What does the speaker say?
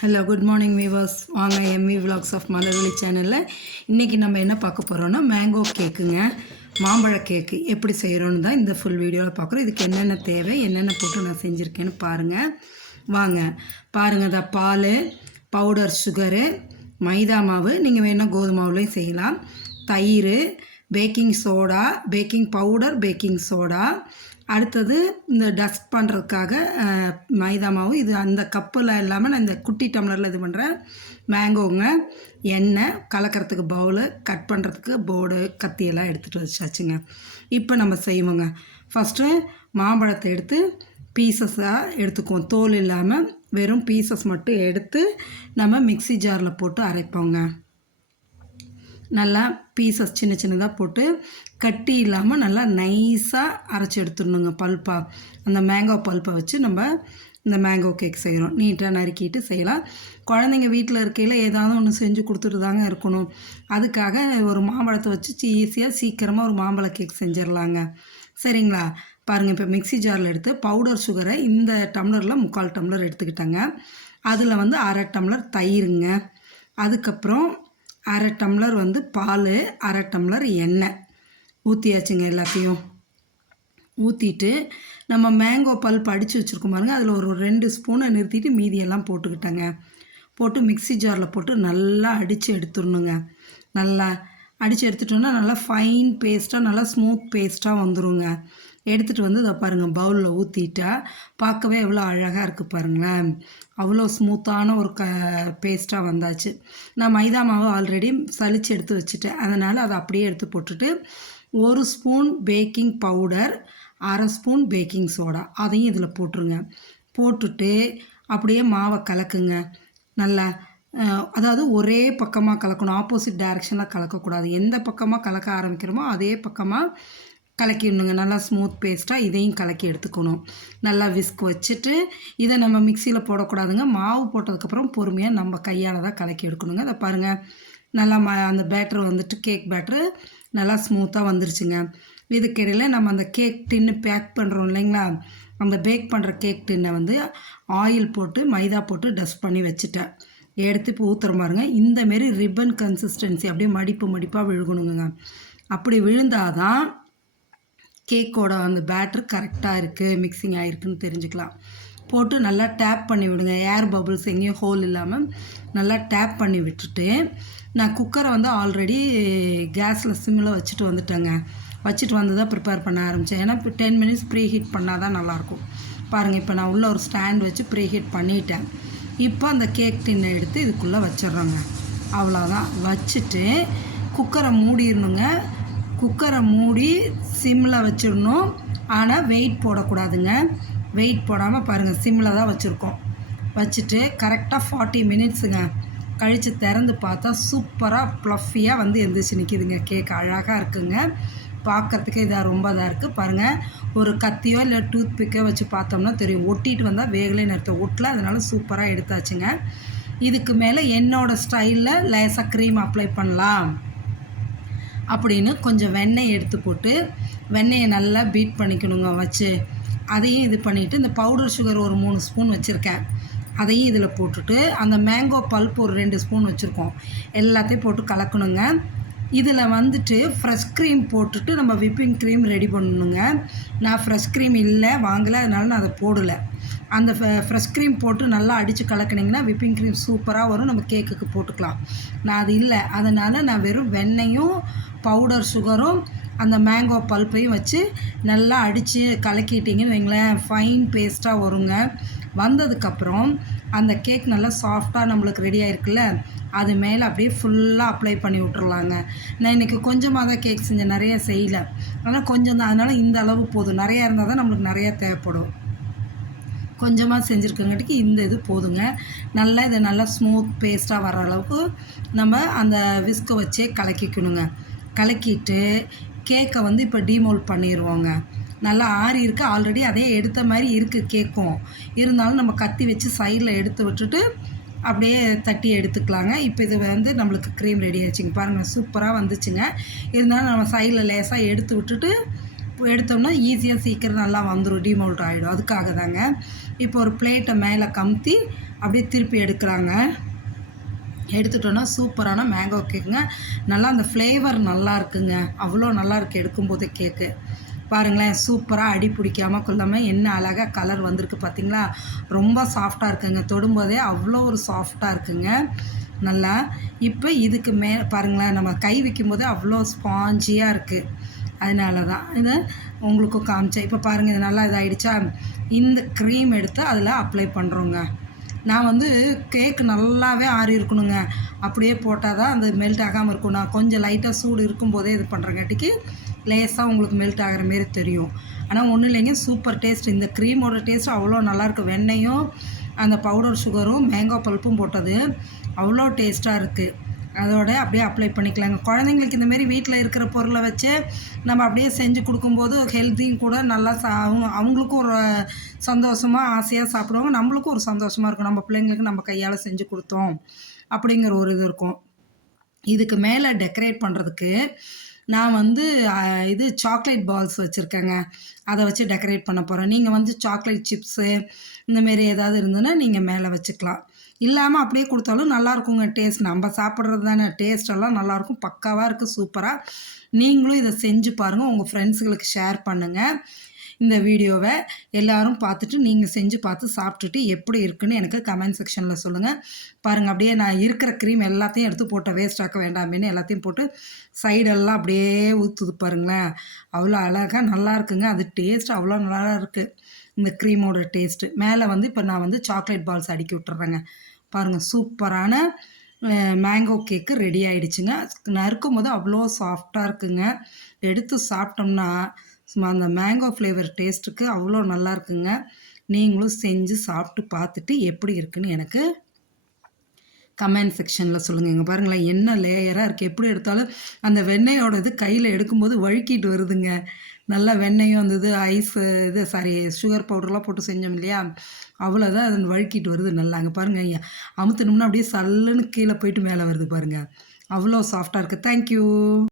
Hello good morning viewers. வாங்க MV vlogs of Malarvazhi சேனலில் இன்றைக்கி நம்ம என்ன பார்க்க போகிறோன்னா மேங்கோ கேக்குங்க, மாம்பழ கேக்கு எப்படி செய்கிறோன்னு தான் இந்த ஃபுல் வீடியோவில் பார்க்குறோம். இதுக்கு என்னென்ன தேவை, என்னென்ன போட்டு நான் செஞ்சுருக்கேன்னு பாருங்கள். வாங்க பாருங்கள். அதை பால், பவுடர் சுகரு, மைதா மாவு, நீங்கள் வேணால் கோதுமை மாவுலேயும் செய்யலாம், தயிர், baking soda, baking powder, baking soda, அடுத்தது இந்த டஸ்ட் பண்ணுறதுக்காக மைதா மாவு. இது அந்த கப்பில் இல்லாமல் நான் இந்த குட்டி டம்ளரில் இது பண்ணுறேன். மேங்கோங்க, எண்ணெய், கலக்கிறதுக்கு பவுலு, கட் பண்ணுறதுக்கு போர்டு, கத்தியெல்லாம் எடுத்துகிட்டு வச்சாச்சுங்க. இப்போ நம்ம செய்வோங்க. ஃபஸ்ட்டு மாம்பழத்தை எடுத்து பீசஸாக எடுத்துக்குவோம். தோல் இல்லாமல் வெறும் பீசஸ் மட்டும் எடுத்து நம்ம மிக்ஸி ஜாரில் போட்டு அரைப்போங்க. நல்லா பீசஸ் சின்ன சின்னதாக போட்டு கட்டி இல்லாமல் நல்லா நைஸாக அரைச்சி எடுத்துடணுங்க. பல்ப்பாக அந்த மேங்கோ பல்ப்பை வச்சு நம்ம இந்த மேங்கோ கேக் செய்கிறோம். நீட்டாக நறுக்கிட்டு செய்யலாம். குழந்தைங்க வீட்டில் இருக்கையில் ஏதாவது ஒன்று செஞ்சு கொடுத்துட்டு தாங்க இருக்கணும். அதுக்காக ஒரு மாம்பழத்தை வச்சு ஈஸியாக சீக்கிரமாக ஒரு மாம்பழ கேக் செஞ்சிடலாங்க. சரிங்களா? பாருங்கள், இப்போ மிக்ஸி ஜாரில் எடுத்து பவுடர் சுகரை இந்த டம்ளரில் 3/4 டம்ளர் எடுத்துக்கிட்டேங்க. அதில் வந்து 1/2 டம்ளர் தயிருங்க, அதுக்கப்புறம் 1/2 டம்ளர் வந்து பால், 1/2 டம்ளர் எண்ணெய் ஊற்றியாச்சுங்க. எல்லாத்தையும் ஊற்றிட்டு நம்ம மேங்கோ பல்ப் அடித்து வச்சுருக்கோம் பாருங்கள், அதில் ஒரு 2 ஸ்பூனை நிறுத்திட்டு மீதியெல்லாம் போட்டுக்கிட்டேங்க. போட்டு மிக்ஸி ஜாரில் போட்டு நல்லா அடித்து எடுத்துடணுங்க. நல்லா அடித்து எடுத்துட்டோன்னா நல்லா ஃபைன் பேஸ்ட்டாக, நல்லா ஸ்மூத் பேஸ்ட்டாக வந்துடுங்க. எடுத்துகிட்டு வந்து இதை பாருங்கள், பவுலில் ஊற்றிட்டா பார்க்கவே எவ்வளோ அழகாக இருக்குது பாருங்களேன். அவ்வளோ ஸ்மூத்தான ஒரு பேஸ்ட்டாக வந்தாச்சு. நான் மைதா மாவு ஆல்ரெடி சலித்து எடுத்து வச்சுட்டேன், அதனால் அதை அப்படியே எடுத்து போட்டுட்டு 1 spoon baking powder, 1/2 spoon baking soda அதையும் இதில் போட்டுருங்க. போட்டுட்டு அப்படியே மாவை கலக்குங்க. நல்லா அதாவது ஒரே பக்கமாக கலக்கணும், ஆப்போசிட் டைரெக்ஷனில் கலக்கக்கூடாது. எந்த பக்கமாக கலக்க ஆரம்பிக்கிறோமோ அதே பக்கமாக கலக்கிடணுங்க. நல்லா ஸ்மூத் பேஸ்ட்டாக இதையும் கலக்கி எடுத்துக்கணும். நல்லா விஸ்க் வச்சுட்டு இதை நம்ம மிக்சியில் போடக்கூடாதுங்க. மாவு போட்டதுக்கப்புறம் பொறுமையாக நம்ம கையால் தான் கலக்கி எடுக்கணுங்க. அதை பாருங்கள், நல்லா அந்த பேட்டர் வந்துட்டு கேக் பேட்டரு நல்லா ஸ்மூத்தாக வந்துருச்சுங்க. இதுக்கிடையில் நம்ம அந்த கேக் டின்னு பேக் பண்ணுறோம் இல்லைங்களா, அந்த பேக் பண்ணுற கேக் டின்னை வந்து ஆயில் போட்டு மைதா போட்டு டஸ்ட் பண்ணி வச்சுட்டேன். எடுத்து இப்போ ஊற்றுற பாருங்க, இந்தமாரி ரிப்பன் கன்சிஸ்டன்சி அப்படியே மடிப்பாக விழுகணுங்க. அப்படி விழுந்தாதான் கேக்கோட அந்த பேட்டர் கரெக்டாக இருக்குது, மிக்சிங் ஆகிருக்குன்னு தெரிஞ்சுக்கலாம். போட்டு நல்லா டேப் பண்ணி விடுங்க. ஏர் பபுள்ஸ் எங்கேயும் ஹோல் இல்லாமல் நல்லா டேப் பண்ணி விட்டுட்டு, நான் குக்கரை வந்து ஆல்ரெடி கேஸில் சிம்மில் வச்சுட்டு வந்துட்டேங்க. வச்சுட்டு வந்து தான் ப்ரிப்பேர் பண்ண ஆரம்பித்தேன். ஏன்னா இப்போ 10 மினிட்ஸ் ப்ரீ ஹீட் பண்ணால் தான் நல்லாயிருக்கும். பாருங்கள், இப்போ நான் உள்ளே ஒரு ஸ்டாண்ட் வச்சு ப்ரீ ஹீட் பண்ணிட்டேன். இப்போ அந்த கேக் டின்னை எடுத்து இதுக்குள்ளே வச்சிட்றோங்க. அவ்வளோதான். வச்சுட்டு குக்கரை மூடிடணுங்க. குக்கரை மூடி சிம்மில் வச்சிடணும். ஆனால் வெயிட் போடக்கூடாதுங்க. வெயிட் போடாமல் பாருங்கள், சிம்மில் தான் வச்சுருக்கோம். வச்சுட்டு கரெக்டாக 40 மினிட்ஸுங்க கழித்து திறந்து பார்த்தா சூப்பராக ப்ளஃபியாக வந்து எந்திரிச்சு நிற்கிதுங்க. கேக் அழகாக இருக்குங்க. பார்க்குறதுக்கே ரொம்ப இதாக இருக்குது பாருங்கள். ஒரு கத்தியோ இல்லை டூத் பிக்கோ வச்சு பார்த்தோம்னா தெரியும். ஒட்டிட்டு வந்தால் வேகலே நிறுத்த ஒட்டல, அதனால் சூப்பராக எடுத்தாச்சுங்க. இதுக்கு மேலே என்னோடய ஸ்டைலில் லேசாக க்ரீம் அப்ளை பண்ணலாம் அப்படின்னு கொஞ்சம் வெண்ணெய் எடுத்து போட்டு வெண்ணெயை நல்லா பீட் பண்ணிக்கணுங்க வச்சு. அதையும் இது பண்ணிவிட்டு இந்த பவுடர் சுகர் ஒரு 3 ஸ்பூன் வச்சுருக்கேன், அதையும் இதில் போட்டுட்டு அந்த மேங்கோ பல்ப் ஒரு 2 ஸ்பூன் வச்சுருக்கோம், எல்லாத்தையும் போட்டு கலக்கணுங்க. இதில் வந்துட்டு ஃப்ரெஷ் க்ரீம் போட்டுட்டு நம்ம விப்பிங் க்ரீம் ரெடி பண்ணணுங்க. நான் ஃப்ரெஷ் க்ரீம் இல்லை, வாங்கலை, அதனால நான் அதை போடலை. அந்த ஃப்ரெஷ் க்ரீம் போட்டு நல்லா அடித்து கலக்கினீங்கன்னா விப்பிங் க்ரீம் சூப்பராக வரும், நம்ம கேக்குக்கு போட்டுக்கலாம். நான் அது இல்லை, அதனால் நான் வெறும் வெண்ணெயும் பவுடர் சுகரும் அந்த மேங்கோ பல்ப்பையும் வச்சு நல்லா அடித்து கலக்கிட்டிங்கன்னு வைங்களேன், ஃபைன் பேஸ்ட்டாக வருங்க. வந்ததுக்கப்புறம் அந்த கேக் நல்லா சாஃப்டாக நம்மளுக்கு ரெடி ஆகிருக்குல்ல, அது மேலே அப்படியே ஃபுல்லாக அப்ளை பண்ணி விட்டுறலாங்க. நான் இன்றைக்கி கொஞ்சமாக தான் கேக் செஞ்சேன், நிறைய செய்யலை, ஆனால் கொஞ்சம் தான், அதனால் இந்த அளவு போதும். நிறையா இருந்தால் தான் நம்மளுக்கு நிறையா தேவைப்படும். கொஞ்சமாக செஞ்சுருக்கங்காட்டிக்கு இந்த இது போதுங்க. நல்லா இதை நல்லா ஸ்மூத் பேஸ்ட்டாக வர அளவுக்கு நம்ம அந்த விஸ்கை வச்சே கலக்கிக்கணுங்க. கலக்கிட்டு கேக்கை வந்து இப்போ டீமோல்ட் பண்ணிடுவோங்க. நல்லா ஆறி இருக்குது ஆல்ரெடி, அதே எடுத்த மாதிரி இருக்குது கேக்கும். இருந்தாலும் நம்ம கத்தி வச்சு சைடில் எடுத்து விட்டுட்டு அப்படியே தட்டி எடுத்துக்கலாங்க. இப்போ இது வந்து நம்மளுக்கு க்ரீம் ரெடி ஆச்சுங்க. பாருங்கள், சூப்பராக வந்துச்சுங்க. இருந்தாலும் நம்ம சைடில் லேசாக எடுத்து விட்டுட்டு எடுத்தோம்னா ஈஸியாக சீக்கிரம் நல்லா வந்துடும், டிமோல்ட் ஆகிடும். அதுக்காக தாங்க. இப்போ ஒரு பிளேட்டை மேலே கமுத்தி அப்படியே திருப்பி எடுக்கிறாங்க. எடுத்துட்டோன்னா சூப்பரான மேங்கோ கேக்குங்க. நல்லா அந்த ஃப்ளேவர் நல்லா இருக்குங்க. அவ்வளோ நல்லா இருக்குது எடுக்கும்போது கேக்கு. பாருங்களேன், சூப்பராக அடி பிடிக்காமல் கொள்ளாமல் என்ன அழகாக கலர் வந்திருக்கு பார்த்தீங்களா? ரொம்ப சாஃப்டாக இருக்குங்க. தொடும்போதே அவ்வளோ ஒரு சாஃப்டாக இருக்குங்க நல்லா. இப்போ இதுக்கு பாருங்களேன், நம்ம கை வைக்கும்போதே அவ்வளோ ஸ்பாஞ்சியாக இருக்குது. அதனால தான் இதை உங்களுக்கும் காமிச்சேன். இப்போ பாருங்கள், இது நல்லா இதாகிடுச்சா? இந்த க்ரீம் எடுத்து அதில் அப்ளை பண்ணுறோங்க. நான் வந்து கேக்கு நல்லாவே ஆறி இருக்கணுங்க. அப்படியே போட்டால் தான் அந்த மெல்ட் ஆகாமல் இருக்கும். நான் கொஞ்சம் லைட்டாக சூடு இருக்கும்போதே இது பண்ணுறங்காட்டிக்கு லேசாக உங்களுக்கு மெல்ட் ஆகிற மாரி தெரியும். ஆனால் ஒன்றும் இல்லைங்க, சூப்பர் டேஸ்ட். இந்த க்ரீமோட டேஸ்ட் அவ்வளோ நல்லாயிருக்கு. வெண்ணெயும் அந்த பவுடர் சுகரும் மேங்கோ பல்ப்பும் போட்டது அவ்வளோ டேஸ்ட்டாக இருக்குது. அதோட அப்படியே அப்ளை பண்ணிக்கலாங்க. குழந்தைங்களுக்கு இந்தமாரி வீட்டில் இருக்கிற பொருளை வச்சு நம்ம அப்படியே செஞ்சு கொடுக்கும்போது ஹெல்த்தியும் கூட நல்லா அவங்களுக்கும் ஒரு சந்தோஷமாக ஆசையாக சாப்பிடுவாங்க. நம்மளுக்கும் ஒரு சந்தோஷமாக இருக்கும். நம்ம பிள்ளைங்களுக்கு நம்ம கையால் செஞ்சு கொடுத்தோம் அப்படிங்கிற ஒரு இது இருக்கும். இதுக்கு மேலே டெக்கரேட் பண்ணுறதுக்கு நான் வந்து இது சாக்லேட் பால்ஸ் வச்சுருக்கேங்க. அதை வச்சு டெக்கரேட் பண்ண போகிறேன். நீங்கள் வந்து சாக்லேட் சிப்ஸு இந்தமாரி ஏதாவது இருந்ததுன்னா நீங்கள் மேலே வச்சுக்கலாம். இல்லாமல் அப்படியே கொடுத்தாலும் நல்லாயிருக்குங்க டேஸ்ட். நம்ம சாப்பிட்றது தானே, டேஸ்ட்டெல்லாம் நல்லாயிருக்கும். பக்காவாக இருக்குது, சூப்பராக. நீங்களும் இதை செஞ்சு பாருங்கள். உங்கள் ஃப்ரெண்ட்ஸுங்களுக்கு ஷேர் பண்ணுங்கள். இந்த வீடியோவை எல்லோரும் பார்த்துட்டு நீங்கள் செஞ்சு பார்த்து சாப்பிட்டுட்டு எப்படி இருக்குன்னு எனக்கு கமெண்ட் செக்ஷனில் சொல்லுங்கள். பாருங்கள், அப்படியே நான் இருக்கிற க்ரீம் எல்லாத்தையும் எடுத்து போட்டேன், வேஸ்ட் ஆக்க வேண்டாமேன்னு எல்லாத்தையும் போட்டு சைடெல்லாம் அப்படியே ஊற்றுது பாருங்களேன். அவ்வளோ அழகாக நல்லா இருக்குங்க. அது டேஸ்ட் அவ்வளோ நல்லா இருக்குது. இந்த க்ரீமோட டேஸ்ட்டு மேலே வந்து இப்போ நான் வந்து சாக்லேட் பால்ஸ் அடுக்கி விட்டுறேங்க. பாருங்கள், சூப்பரான மேங்கோ கேக்கு ரெடி ஆகிடுச்சுங்க. நறுக்கும் போது அவ்வளோ சாஃப்டாக இருக்குங்க. எடுத்து சாப்பிட்டோம்னா அந்த மேங்கோ ஃப்ளேவர் டேஸ்ட்டுக்கு அவ்வளோ நல்லா இருக்குங்க. நீங்களும் செஞ்சு சாப்பிட்டு பார்த்துட்டு எப்படி இருக்குன்னு எனக்கு கமெண்ட் செக்ஷனில் சொல்லுங்கள். இங்கே பாருங்களேன், என்ன லேயராக இருக்குது. எப்படி எடுத்தாலும் அந்த வெண்ணெயோட இது கையில் எடுக்கும்போது வழுக்கிட்டு வருதுங்க. நல்லா வெண்ணெயும் அந்த இது ஐஸு இது சுகர் பவுடர்லாம் போட்டு செஞ்சோம் இல்லையா, அவ்வளோதான் அது வழுக்கிட்டு வருது நல்லா. அங்கே பாருங்கள், அமுத்தினோம்னா அப்படியே சல்லுன்னு கீழே போயிட்டு மேலே வருது பாருங்கள். அவ்வளோ சாஃப்டாக இருக்குது. தேங்க்யூ.